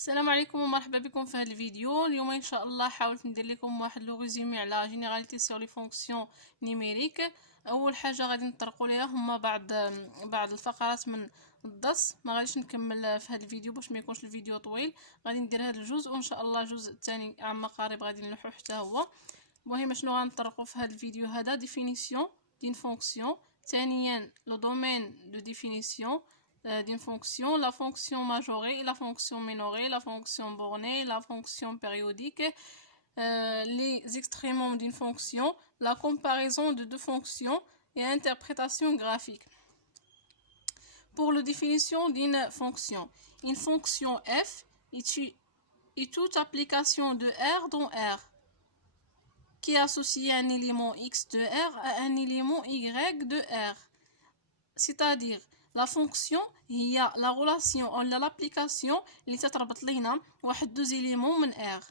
السلام عليكم ومرحبا بكم في هذا الفيديو. اليوم ان شاء الله حاولت ندير لكم واحد لو ريزومي على جينيراليتي سور لي فونكسيون نيميريك. اول حاجه غادي نطرقوا ليها هما بعض الفقرات من الدرس. ما غاديش نكمل في هذا الفيديو باش ما يكونش الفيديو طويل، غادي ندير هذا الجزء وان شاء الله الجزء الثاني عما قريب غادي نلوحو حتى هو. المهم شنو غنطرقوا في هذا الفيديو هذا؟ ديفينيسيون دين فونكسيون، ثانيا لو دومين دو ديفينيسيون d'une fonction, la fonction majorée, la fonction minorée, la fonction bornée, la fonction périodique, les extrémums d'une fonction, la comparaison de deux fonctions et interprétation graphique. Pour la définition d'une fonction f est toute application de R dans R qui associe un élément x de R à un élément y de R. C'est-à-dire لا فونكسيون هي لا رولاسيون ولا لابليكاسيون اللي تتربط لينا واحد دو زيليمون من ار،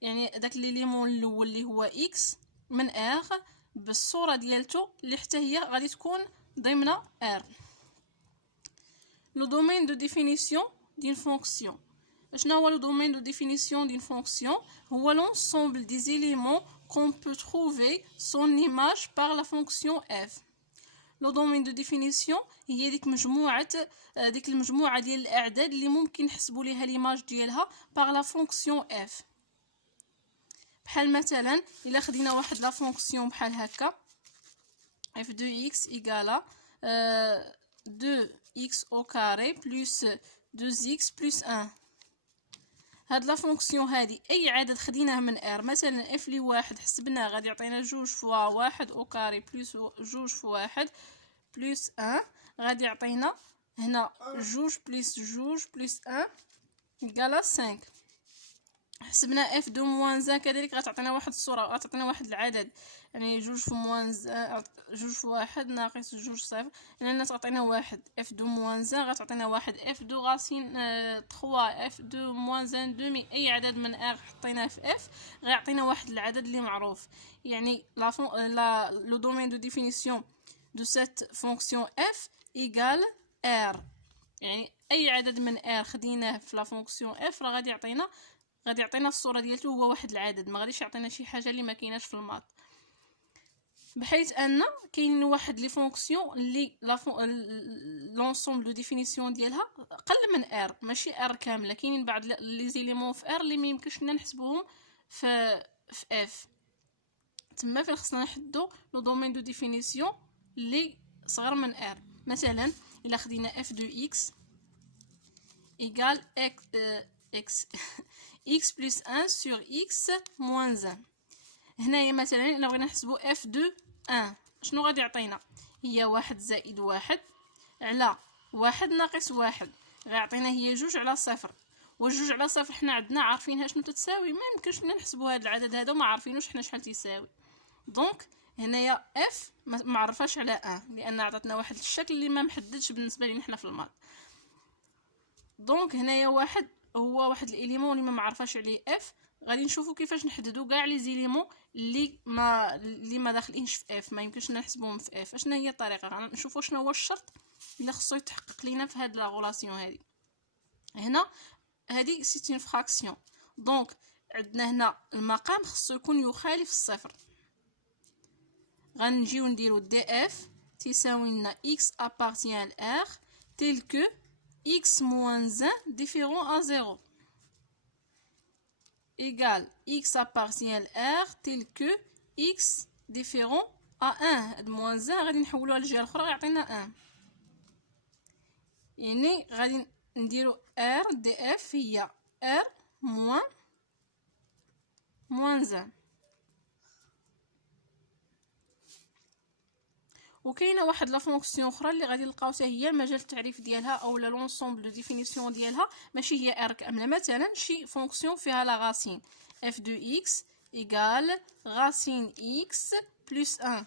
يعني داك ليليمون الاول اللي هو اكس من ار بالصوره ديالته اللي حتى هي غادي تكون ضمن ار. لو دومين دو ديفينيسيون دين فونكسيون، شنو هو لو دومين دو ديفينيسيون دين فونكسيون؟ هو لونسومبل دي زيليمون كون بو تروفي سون ايماج بار لا فونكسيون اف. لو دومين دو ديفينيسيون هي ديك المجموعه ديال الاعداد اللي ممكن نحسبوا ليها ليماج ديالها باغ لا فونكسيون اف. بحال مثلا الا خدينا واحد لا فونكسيون بحال هكا اف دو اكس ايكالا 2 اكس او كاري بلس 2 اكس بلس 1. هاد لا فونكسيون هادي اي عدد خديناه من ار، مثلا اف لي واحد حسبناه غادي يعطينا 2 فوا 1 او كاري بلس 2 فوا 1 بلس 1، غادي يعطينا هنا 2 بلس 2 بلس 1 يقال 5. حسبنا اف دو موان 1 كذلك غتعطينا واحد الصوره، غتعطينا واحد العدد، يعني 2 في موان 2 في 1 ناقص 2 صفر، لان تعطينا واحد. اف دو موان 1 غتعطينا واحد. اف دو غاسين 3 اف دو موان 1 دومي، اي عدد من ار حطيناه في اف غيعطينا واحد العدد اللي معروف. يعني لو دومين دو ديفينيسيون دو سيت فونكسيون اف ايكال ار، يعني اي عدد من ار خديناه في لا فونكسيون اف راه غادي يعطينا الصوره ديالته هو واحد العدد، ما غاديش يعطينا شي حاجه اللي ما كايناش في الماط. بحيث ان كاين واحد لي فونكسيون اللي لونسومبل دو ديفينيسيون ديالها قل من ار، ماشي ار كامله، كاينين بعض لي زيليمون في ار اللي ما يمكنش لنا نحسبوهم في اف. تما فين خصنا نحدو لو دومين دو ديفينيسيون اللي صغر من ار. مثلا الا خدينا اف دو اكس ايكال اكس x plus 1 sur x moins 1. هنايا مثلا الا بغينا نحسبوا f de 1 شنو غادي يعطينا؟ هي 1 زائد 1 على 1 ناقص 1، غيعطينا هي 2 على 0. و2 على 0 حنا عندنا عارفينها شنو تتساوي، ما يمكنش لنا نحسبوا هذا العدد هذا وما عارفينوش حنا شحال تيساوي. دونك هنايا f ما معرفاش على 1 لان عطاتنا واحد الشكل اللي ما محددش بالنسبه لينا حنا في الماط. دونك هنايا واحد هو واحد الاليمون اللي ما معرفاش عليه اف. غادي نشوفوا كيفاش نحددوا كاع لي زيليمون اللي ما داخلينش في اف، ما يمكنش نحسبوهم في اف. اشنا هي الطريقه؟ غنشوفوا شنو هو الشرط اللي خصو يتحقق لينا في هاد لا رولاسيون هادي. هنا هادي سيت اون فراكسيون، دونك عندنا هنا المقام خصو يكون يخالف الصفر. غنجيو نديرو دي اف تساوي لنا اكس ابارتيان ل ار تيل كو x moins 1 différent à 0 égale x appartient à R tel que x différent à 1. هاد moins 1 غادي نحولوها للجهه الاخرى غيعطينا 1، يعني غادي نديرو r دي اف هي r moins 1. وكاينه واحد لا فونكسيون اخرى اللي غادي نلقاو حتى هي مجال التعريف ديالها او لا لونسومبل دو ديفينيسيون ديالها ماشي هي ار كامله. مثلا شي فونكسيون فيها لا غاسين اف دو اكس ايكال غاسين اكس بلس 1.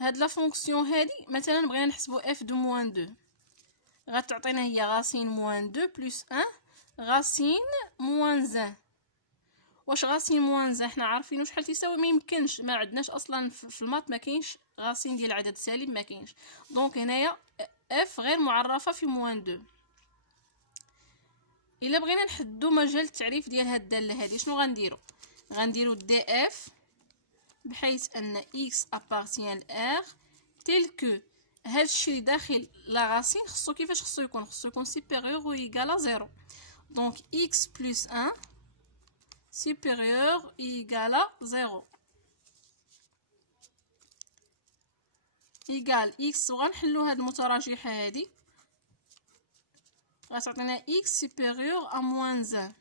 هاد لا فونكسيون هادي مثلا بغينا نحسبوا اف دو موان 2 غتعطينا هي غاسين موان 2 بلس 1 غاسين موان 1. واش غاسين موان 1 حنا عارفين شحال تيساوي؟ ما يمكنش، ما عندناش اصلا في الماط ما كاينش غاسين ديال عدد سالب، ما كاينش. دونك هنايا اف غير معرفه في موان 2. الا بغينا نحددوا مجال التعريف ديال هاد الداله هذه شنو غنديروا دي اف بحيث ان x appartient ل r tel que هاد الشيء اللي داخل لا راسين خصو كيفاش خصو يكون supérieur ou égal à 0. donc x plus 1 supérieur ou égal à 0 égal x. وغنحلوا هاد المتراجحه هذه غتعطينا x supérieur à moins 1.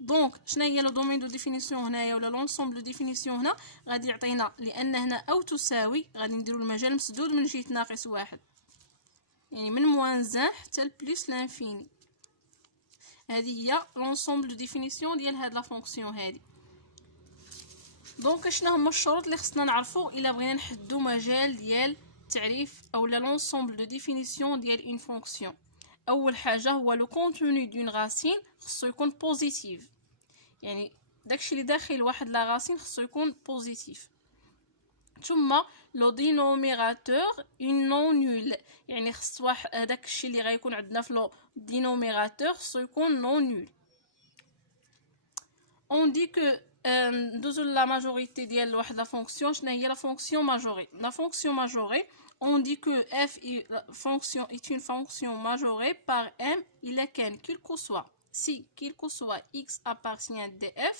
دونك شنو هي لو دومين دو ديفينيسيون هنايا ولا لونسومبل دو ديفينيسيون هنا غادي يعطينا لان هنا او تساوي غادي نديروا المجال مسدود من جهه ناقص واحد يعني من موان 1 حتى لبليس لانفيني. هذه هي لونسومبل دو ديفينيسيون ديال هاد لا فونكسيون هذه. دونك شنو هما الشروط اللي خصنا نعرفوا الا بغينا نحددوا مجال ديال التعريف او لا لونسومبل دو ديفينيسيون ديال اون فونكسيون؟ اول حاجه هو لو كونتوني دون راسين خصو يكون بوزيتيف، يعني داكشي اللي داخل واحد لا راسين خصو يكون بوزيتيف. ثم لو دينوميراتور اون نون نول، يعني خص واحد داكشي اللي غيكون عندنا في لو دينوميراتور خصو يكون نون نول. اون دي كو ندوزو لا ماجوريتي ديال واحد لا فونكسيون. شنو هي لا فونكسيون ماجوري؟ لا فونكسيون ماجوري on dit que f fonction est une fonction majorée par m il est quel que soit x appartient de f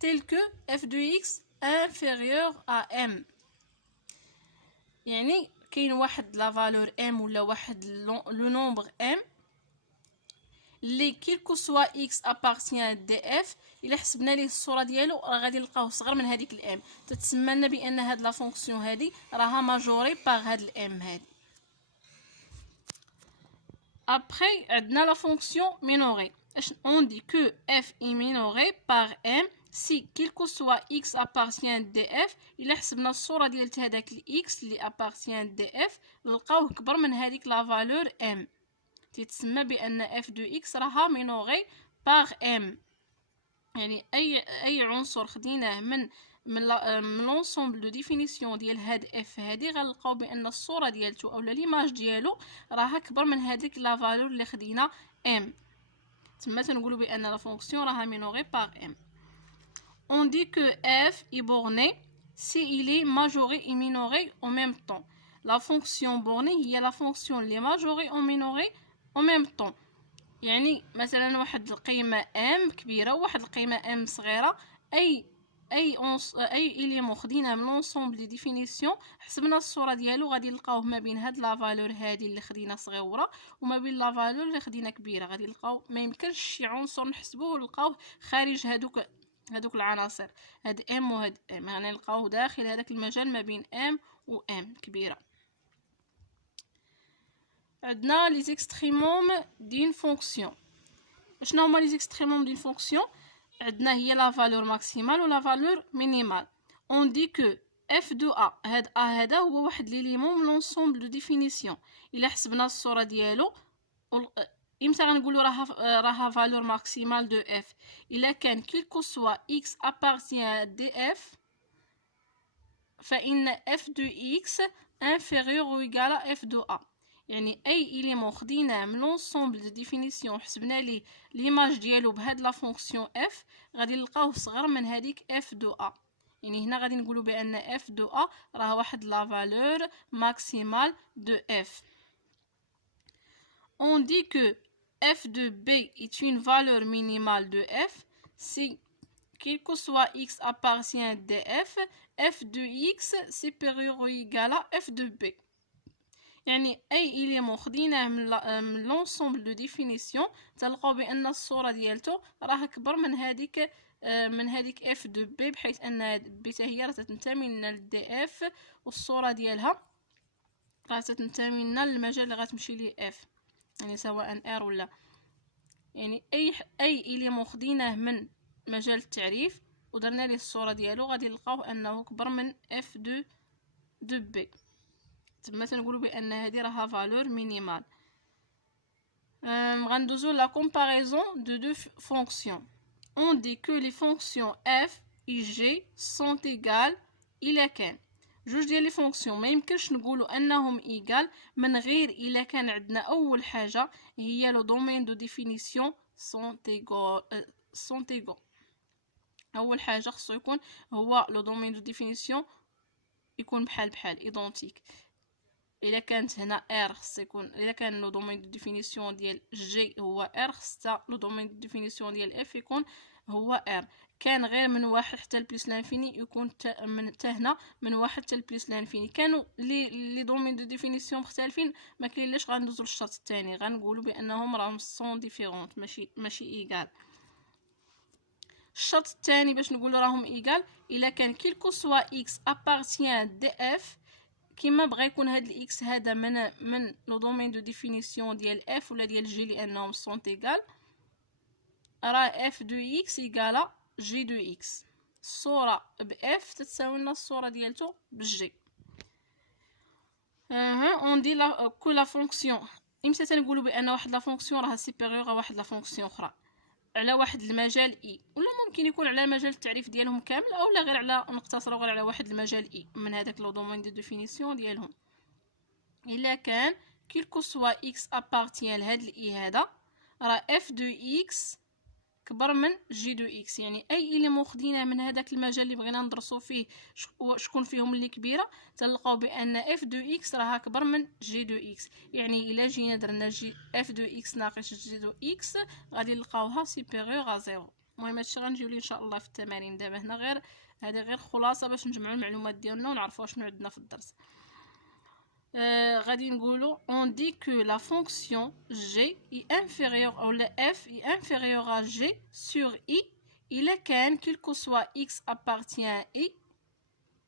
tel que f de x inférieur à m. يعني كاين واحد لا فالور m ولا واحد لو نومبر m اللي كيلكو سوا x appartient de f الا حسبنا ليه الصوره ديالو راه غادي نلقاوه صغر من هذيك الام، تتسمى لنا بان هاد لا فونكسيون هادي راها ماجوري باغ هاد الام هادي. ابري عندنا لا فونكسيون مينوري. on dit que f est minoré par m si كيلكو سوا x appartient de f الا حسبنا الصوره ديال هذاك x اللي appartient de f نلقاوه كبر من هذيك لا فالور m، تتسمى بان f de x راها مينوري باغ m. يعني اي عنصر خديناه من لونسومبل دو ديفينيسيون ديال هاد اف هادي غنلقاو بان الصوره ديالته اولا ليماج ديالو راها كبر من هذيك لا فالور اللي خدينا ام، تما تنقولوا بان لا فونكسيون راها مينوري باغ ام. on dit que f est borné si il est majoré et minoré en même temps. la fonction bornée هي la fonction اللي majoré ou minoré en même temps. يعني مثلا واحد القيمه ام كبيره وواحد القيمه ام صغيره، اي اليمون خدينا من لونسومبل دي ديفينيسيون حسبنا الصوره ديالو غادي نلقاوه ما بين هاد لا فالور هادي اللي خدينا صغيره وما بين لا فالور اللي خدينا كبيره. غادي نلقاو ما يمكنش شي عنصر نحسبوه ونلقاوه خارج هادوك العناصر، هاد ام وهاد ام، يعني نلقاوه داخل هذاك المجال ما بين ام و ام كبيره. عندنا لي زيكستريموم دين فونكسيون. شنو هما لي زيكستريموم دين فونكسيون؟ عندنا هي لا فالور ماكسيمال ولا فالور مينيمال. اون دي كو اف دو ا، هاد ا هذا هو واحد ليليمون من لونسومبل دو ديفينيسيون. الا حسبنا الصوره ديالو امتى غنقولوا راها فالور ماكسيمال دو اف؟ الا كان كيلكو سوا اكس ابارتيان دي اف فان اف دو اكس انفيريور او ايغال اف دو ا. يعني اي اليمون خديناه من لونسومبل دو ديفينيسيون حسبنا ليه ليماج ديالو بهاد لا فونكسيون اف غادي نلقاوه صغر من هذيك اف دو ا. يعني هنا غادي نقولوا بان اف دو ا راه واحد لا فالور ماكسيمال دو اف. on dit que f de b est une valeur minimale de f si quel que soit x appartient de f de x supérieur ou égal à f de b. يعني اي اليمون خديناه من لونسومبل دو ديفينيسيون تلقاو بان الصوره ديالته راه كبر من هذيك اف دو بي، بحيث ان بي حتى هي راه تنتمي لنا للدي اف والصوره ديالها راه تنتمي لنا للمجال اللي غتمشي ليه اف، يعني سواء ار ولا. يعني اي اليمون خديناه من مجال التعريف ودرنا ليه الصوره ديالو غادي نلقاو انه كبر من اف دو بي، تما تنقولوا بان هذه راها فالور مينيمال. غندوزو لا كومباريزون دو دو فونكسيون. on dit que les fonctions f et g sont égales الا كان جوج ديال لي فونكسيون ما يمكنش نقولوا انهم ايغال من غير الا كان عندنا اول حاجه هي لو دومين دو ديفينيسيون سون ايغال. اول حاجه خصو يكون هو لو دومين دو ديفينيسيون يكون بحال ايدونتيك. الا كانت هنا ار خص يكون، الا كان لو دومين دو ديفينيسيون ديال جي هو ار، خص لو دومين دو ديفينيسيون ديال اف يكون هو ار. كان غير من واحد حتى لبليس لانفيني يكون من هنا من واحد حتى لبليس لانفيني. كانوا لي دومين دو ديفينيسيون مختلفين ما كاين لاش غندوزو للشرط الثاني، غنقولوا بانهم راهم سون ديفيرونت ماشي ايغال. الشرط الثاني باش نقولوا راهم ايغال الا كان كيلكو سوا اكس ابارتيان دي اف، كيما بغى يكون هاد الاكس هذا من لو دومين دو ديفينيسيون ديال اف ولا ديال جي لانهم سون ايغال، راه اف دو اكس ايغالا جي دو اكس. الصوره باف تتساوي لنا الصوره ديالته بالجي. اون دي كو لا فونكسيون، امتى تنقولوا بان واحد لا فونكسيون راها سوبيريور على واحد لا فونكسيون اخرى؟ على واحد المجال اي، ولا ممكن يكون على مجال التعريف ديالهم كامل، او لا غير على نقتصروا غير على واحد المجال اي من هذاك لو دومين دو ديفينيسيون ديالهم. الا كان كيلكو سوا اكس ابارتيان لهاد الاي هذا، راه اف دو اكس كبر من جي دو اكس. يعني اي اليمون خديناه من هذاك المجال اللي بغينا ندرسو فيه شكون فيهم اللي كبيره، تلقاو بان اف دو اكس راها كبر من جي دو اكس. يعني الا جينا درنا جي اف دو اكس ناقص جي دو اكس غادي نلقاوها سوبيريور ا زيرو. المهم هادشي غنجيو ليه ان شاء الله في التمارين. دابا هنا غير هذه غير خلاصه باش نجمعوا المعلومات ديالنا ونعرفوا شنو عندنا في الدرس. غادي نقولوا on dit que la fonction g est inférieure ou la f est inférieure à g sur i إلا كان كيلكو سوا x appartient i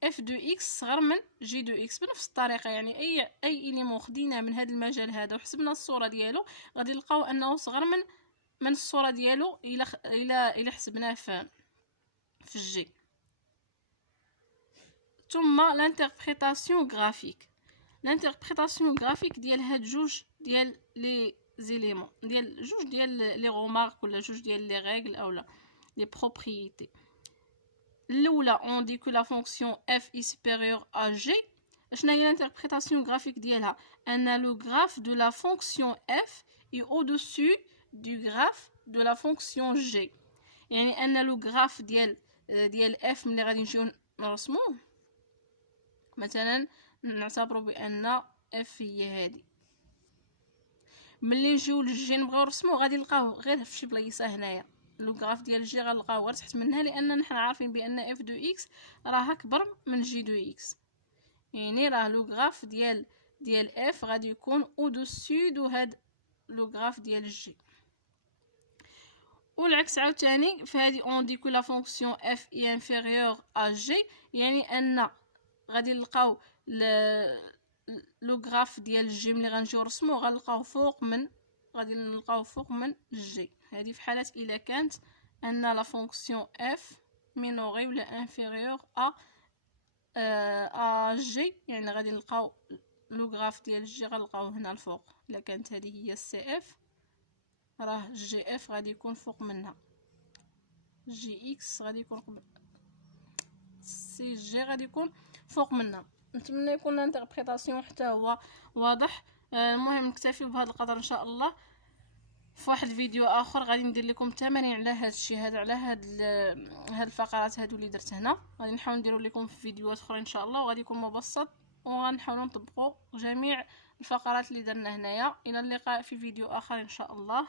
f de x صغر من g de x. بنفس الطريقه يعني اي اليمون خديناه من هذا المجال هذا وحسبنا الصوره ديالو غادي نلقاو انه صغر من الصوره ديالو الى حسبناه في الجي. ثم l'interprétation graphique. l'interprétation graphique ديال هاد جوج ديال لي زيليمون، ديال جوج ديال لي رومارك ولا جوج ديال لي ريغل اولا لي بروبريتي. الاولى on dit que la fonction f est supérieure à g. شنو هي l'interprétation graphique ديالها؟ ان le graphe de la fonction f est au-dessus du graphe de la fonction g. يعني ان لو غراف ديال f ملي غادي نجيو نرسموه، مثلا نعتبروا بان اف هي هذه، ملي نجيو للجي نبغيو نرسموه غادي نلقاوه غير في شي بلايصه هنايا. لو غراف ديال الجي غنلقاوه غير تحت منها، لان حنا عارفين بان اف دو اكس راه اكبر من جي دو اكس. يعني راه لو غراف ديال اف غادي يكون او دوسي دو هاد لو غراف ديال الجي. والعكس عاوتاني فهادي اون دي كو لا فونكسيون اف اي انفيريور ا جي، يعني ان غادي نلقاو لو غراف ديال الجي ملي غنجيو نرسموه غنلقاو فوق من الجي. هذه في حاله الا كانت ان لا فونكسيون اف مينوري ولا انفيريور ا جي، يعني غادي نلقاو لو غراف ديال الجي غنلقاوه هنا الفوق. الا كانت هذه هي السي اف راه جي اف غادي يكون فوق منها، جي اكس غادي يكون سي جي غادي يكون فوق منها. نتمنى يكون الانتربريتاسيون حتى هو واضح. المهم نكتفي بهذا القدر ان شاء الله. في واحد الفيديو اخر غادي ندير لكم تمارين على هذا الشيء هذا، على هاد الفقرات هادو اللي درت هنا. غادي نحاول نديرو لكم في فيديوهات اخرى ان شاء الله، وغادي يكون مبسط وغنحاولوا نطبقوا جميع الفقرات اللي درنا هنايا. الى اللقاء في فيديو اخر ان شاء الله.